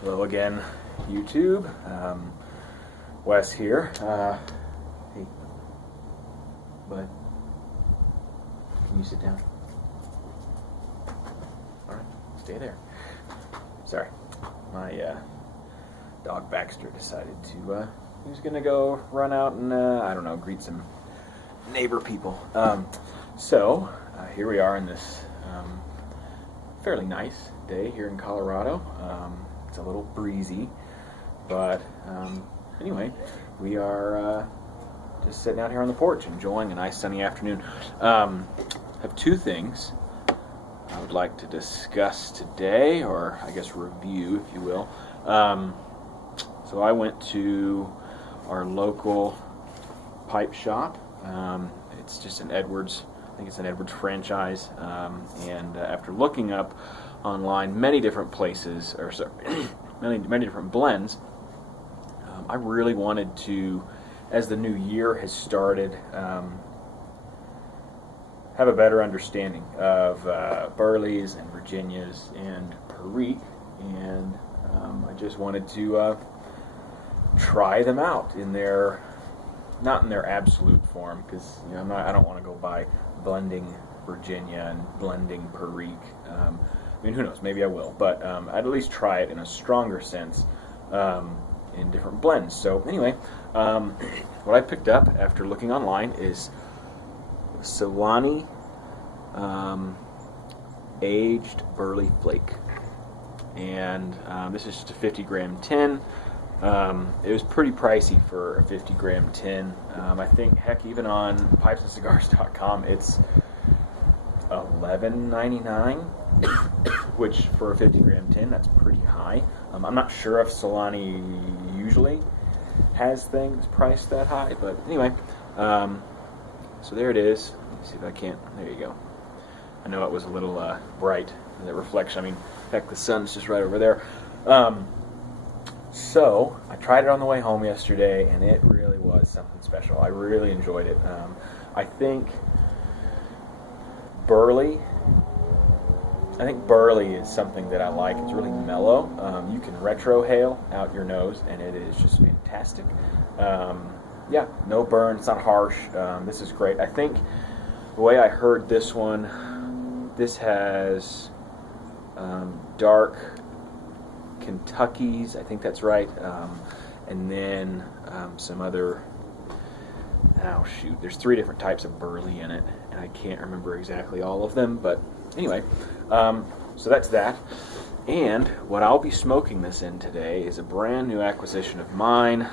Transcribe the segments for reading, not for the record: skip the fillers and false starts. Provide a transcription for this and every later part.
Hello again, YouTube. Wes here. Hey, bud, can you sit down? All right, stay there. Sorry, my dog Baxter decided to. He was gonna go run out and I don't know, greet some neighbor people. So here we are in this fairly nice day here in Colorado. It's a little breezy, but anyway, we are just sitting out here on the porch enjoying a nice sunny afternoon. Have two things I would like to discuss today, or I guess review, if you will. So I went to our local pipe shop. It's just an Edwards, I think it's an Edwards franchise, and after looking up online many different places, or sorry, many different blends, I really wanted to, as the new year has started, have a better understanding of Burleys and Virginias and Perique, and I just wanted to try them out in their, not in their absolute form, because I don't want to go by blending Virginia and blending Perique. I mean, who knows? Maybe I will, but I'd at least try it in a stronger sense in different blends. So anyway, what I picked up after looking online is Solani aged Burley Flake, and this is just a 50-gram tin. It was pretty pricey for a 50-gram tin. I think, heck, even on pipesandcigars.com, it's $11.99, which for a 50-gram tin, that's pretty high. I'm not sure if Solani usually has things priced that high, but anyway, so there it is. Let me see if I can't. There you go. I know it was a little bright, the reflection. I mean, heck, the sun's just right over there. So I tried it on the way home yesterday, and it really was something special. I really enjoyed it. I think Burley is something that I like. It's really mellow. You can retrohale out your nose, and it is just fantastic. Yeah, no burn. It's not harsh. This is great. I think the way I heard this one, this has dark Kentuckies, I think that's right, and then some other, there's 3 different types of Burley in it, and I can't remember exactly all of them, but anyway, so that's that. And what I'll be smoking this in today is a brand new acquisition of mine,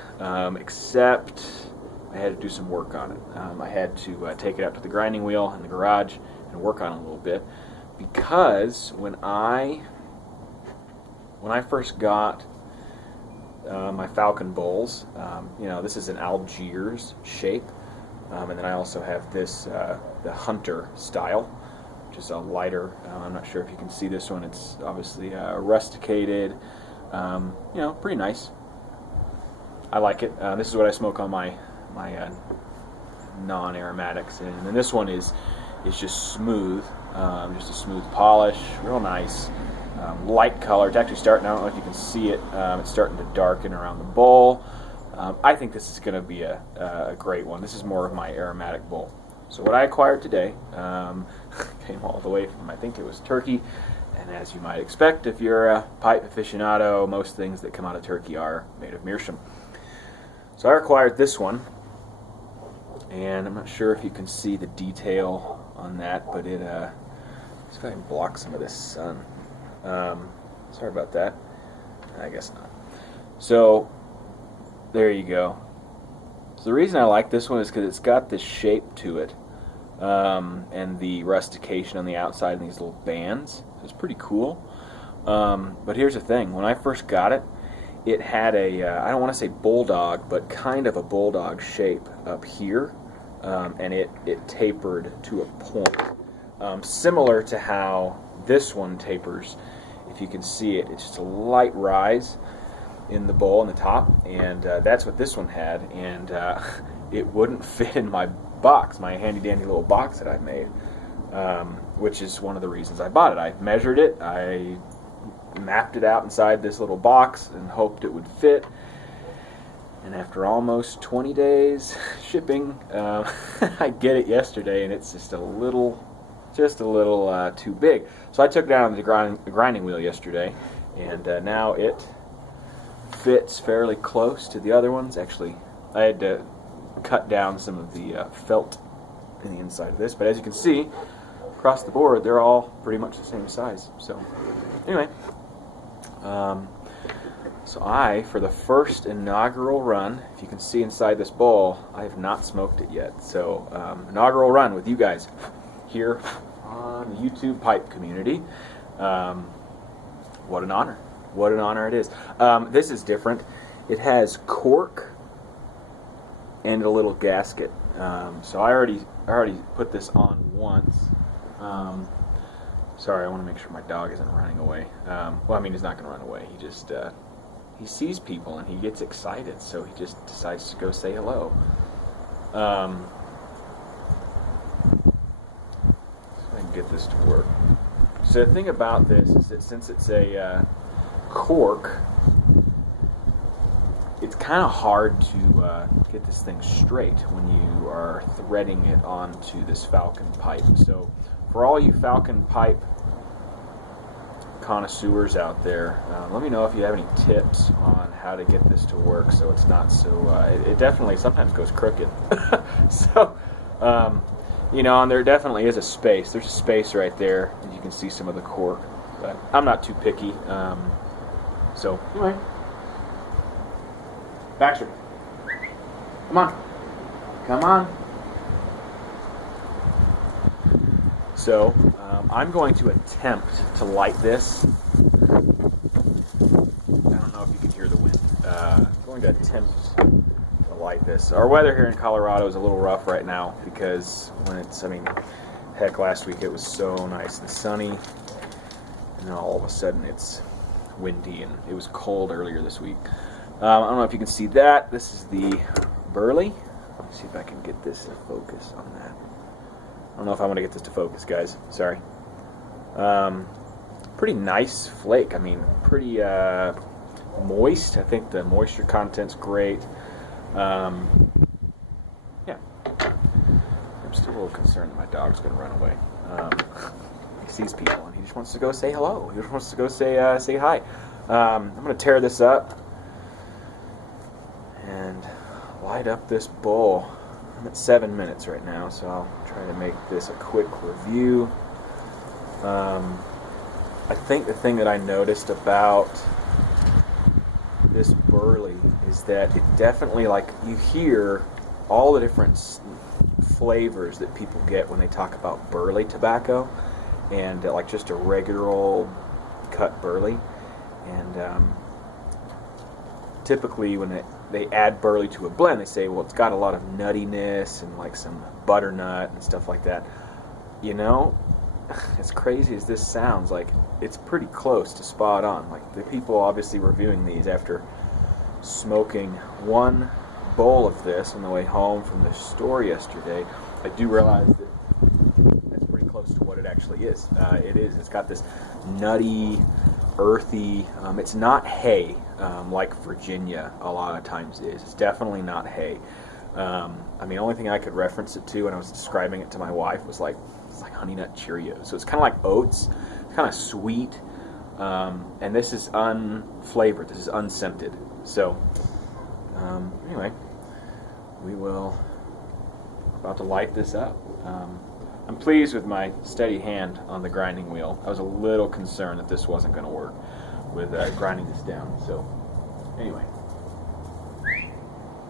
except I had to do some work on it. I had to take it out to the grinding wheel in the garage and work on it a little bit, because when I first got my Falcon bowls, this is an Algiers shape, and then I also have this, the Hunter style, which is a lighter. I'm not sure if you can see this one. It's obviously rusticated, pretty nice. I like it. This is what I smoke on my non-aromatics, and then this one is just smooth, just a smooth polish, real nice. Light color. It's actually starting, I don't know if you can see it, it's starting to darken around the bowl. I think this is going to be a great one. This is more of my aromatic bowl. So what I acquired today came all the way from, I think it was Turkey, and as you might expect, if you're a pipe aficionado, most things that come out of Turkey are made of Meerschaum. So I acquired this one, and I'm not sure if you can see the detail on that, but it, let's go ahead and block some of this sun. Sorry about that. I guess not. So there you go. So the reason I like this one is because it's got this shape to it, and the rustication on the outside and these little bands. It's pretty cool. But here's the thing. When I first got it, it had a, I don't want to say bulldog, but kind of a bulldog shape up here, and it tapered to a point. Similar to how this one tapers. If you can see it, it's just a light rise in the bowl in the top, and that's what this one had, and it wouldn't fit in my box, my handy dandy little box that I made, which is one of the reasons I bought it. I measured it, I mapped it out inside this little box and hoped it would fit. And after almost 20 days shipping, I get it yesterday, and it's just a little too big. So I took it down to the grinding wheel yesterday, and now it fits fairly close to the other ones. Actually, I had to cut down some of the felt in the inside of this, but as you can see, across the board, they're all pretty much the same size. So anyway, so for the first inaugural run, if you can see inside this bowl, I have not smoked it yet. So inaugural run with you guys here on the YouTube pipe community. What an honor. What an honor it is. This is different. It has cork and a little gasket. So I already put this on once. Sorry, I want to make sure my dog isn't running away. Well, I mean, he's not going to run away. He just he sees people and he gets excited, so he just decides to go say hello. So I can get this to work. So the thing about this is that since it's a cork, it's kind of hard to get this thing straight when you are threading it onto this Falcon pipe. So for all you Falcon pipe connoisseurs out there, let me know if you have any tips on how to get this to work so it's not so it definitely sometimes goes crooked. So and there definitely is a space. There's a space right there, and you can see some of the cork, but I'm not too picky. So anyway, Baxter, come on. So I'm going to attempt to light this. I don't know if you can hear the wind. I'm going to attempt to light this. Our weather here in Colorado is a little rough right now because heck, last week it was so nice and sunny, and then all of a sudden it's windy, and it was cold earlier this week. I don't know if you can see that. This is the Burley. Let's see if I can get this to focus on that. I don't know if I'm going to get this to focus, guys. Sorry. Pretty nice flake. Pretty moist. I think the moisture content's great. Yeah. I'm still a little concerned that my dog's going to run away. He sees people and he just wants to go say hello. He just wants to go say hi. I'm going to tear this up and light up this bowl. I'm at 7 minutes right now, so I'll try to make this a quick review. I think the thing that I noticed about this Burley is that it definitely, you hear all the different flavors that people get when they talk about Burley tobacco, and just a regular old cut Burley. And typically when they add Burley to a blend, they say, well, it's got a lot of nuttiness and some butternut and stuff like that. As crazy as this sounds, it's pretty close to spot on. The people obviously reviewing these after smoking one bowl of this on the way home from the store yesterday, I do realize that that's pretty close to what it actually is. It's got this nutty, earthy, it's not hay, like Virginia a lot of times is. It's definitely not hay. The only thing I could reference it to when I was describing it to my wife was it's like Honey Nut Cheerios. So it's kind of like oats. It's kind of sweet. And this is unflavored. This is unscented. So, anyway, about to light this up. I'm pleased with my steady hand on the grinding wheel. I was a little concerned that this wasn't going to work with grinding this down. So, anyway.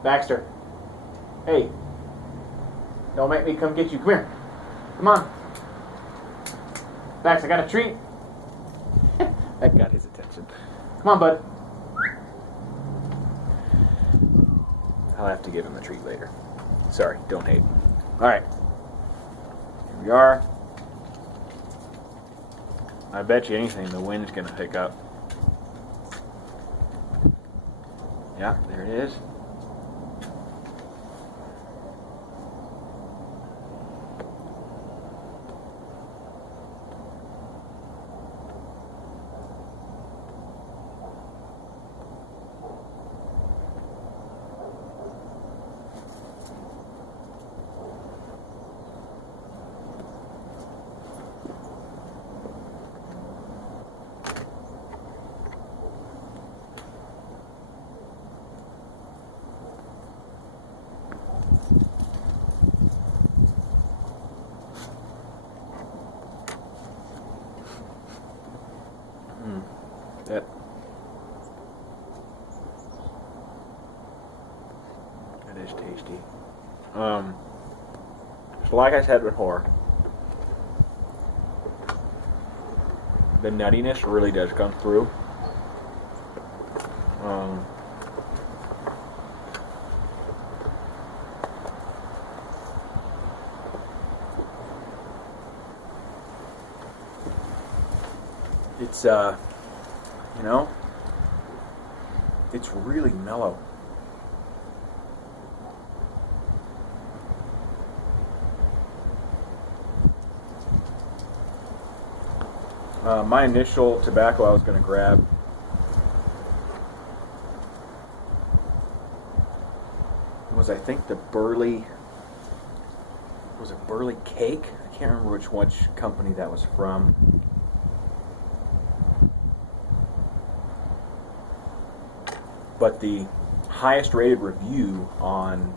Baxter. Hey. Don't make me come get you. Come here. Come on. Bax, I got a treat. That got his attention. Come on, bud. I'll have to give him a treat later. Sorry, don't hate. Alright. Here we are. I bet you anything the wind's going to pick up. Yeah, there it is. is tasty. So like I said before, the nuttiness really does come through. It's you know, it's really mellow. My initial tobacco I was going to grab was, I think, the Burley. Was it Burley Cake? I can't remember which company that was from. But the highest rated review on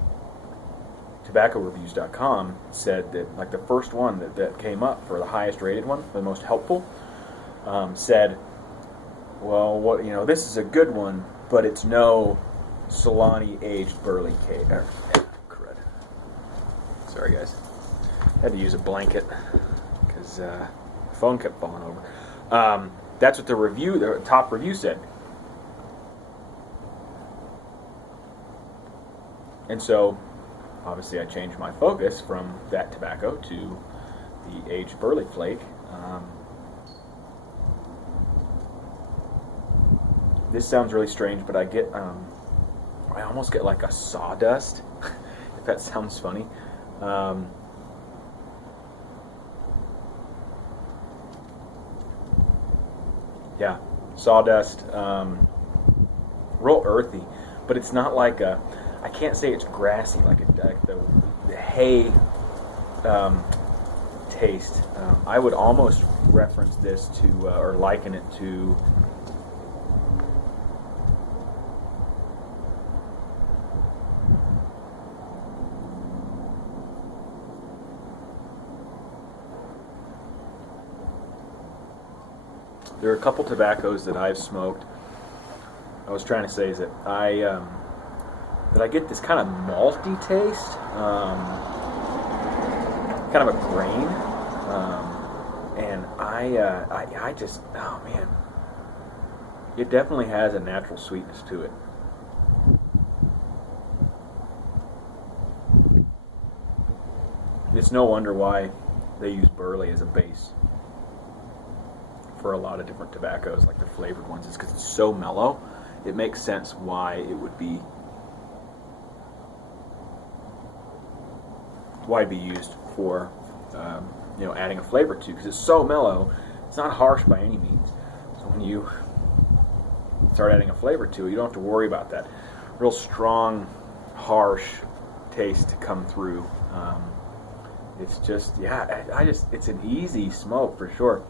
tobaccoreviews.com said that, like, the first one that came up for the highest rated one, the most helpful, said, well, what, you know, this is a good one, but it's no Solani aged Burley Cake. Crud. Sorry, guys. Had to use a blanket because the phone kept falling over. That's what the top review said. And so, obviously, I changed my focus from that tobacco to the aged Burley Flake. This sounds really strange, but I almost get like a sawdust, if that sounds funny. Yeah, sawdust, real earthy, but it's not like I can't say it's grassy, like the hay taste. I would almost reference this to, or liken it to, there are a couple tobaccos that I've smoked. I was trying to say is that I get this kind of malty taste, kind of a grain, and I just, oh man, it definitely has a natural sweetness to it. It's no wonder why they use Burley as a base for a lot of different tobaccos, like the flavored ones, is because it's so mellow. It makes sense why it would be used for adding a flavor to, because it's so mellow. It's not harsh by any means. So when you start adding a flavor to it, you don't have to worry about that real strong, harsh taste to come through. It's just, it's an easy smoke for sure.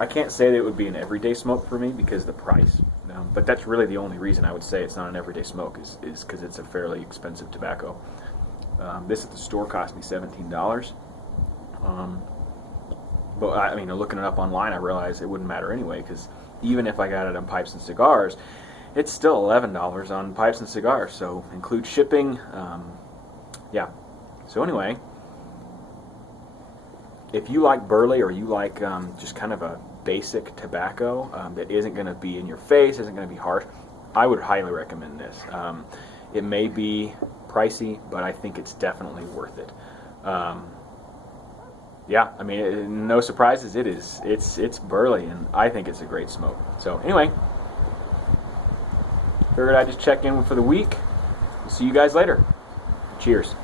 I can't say that it would be an everyday smoke for me because of the price, but that's really the only reason I would say it's not an everyday smoke is because it's a fairly expensive tobacco. This at the store cost me $17. But I mean, looking it up online, I realized it wouldn't matter anyway, because even if I got it on pipes and cigars, it's still $11 on pipes and cigars, so include shipping. Yeah. So anyway, if you like Burley, or you like just kind of a basic tobacco that isn't going to be in your face, isn't going to be harsh, I would highly recommend this. It may be pricey, but I think it's definitely worth it. Yeah, I mean, no surprises. It is. It's Burley, and I think it's a great smoke. So anyway, figured I'd just check in for the week. See you guys later. Cheers.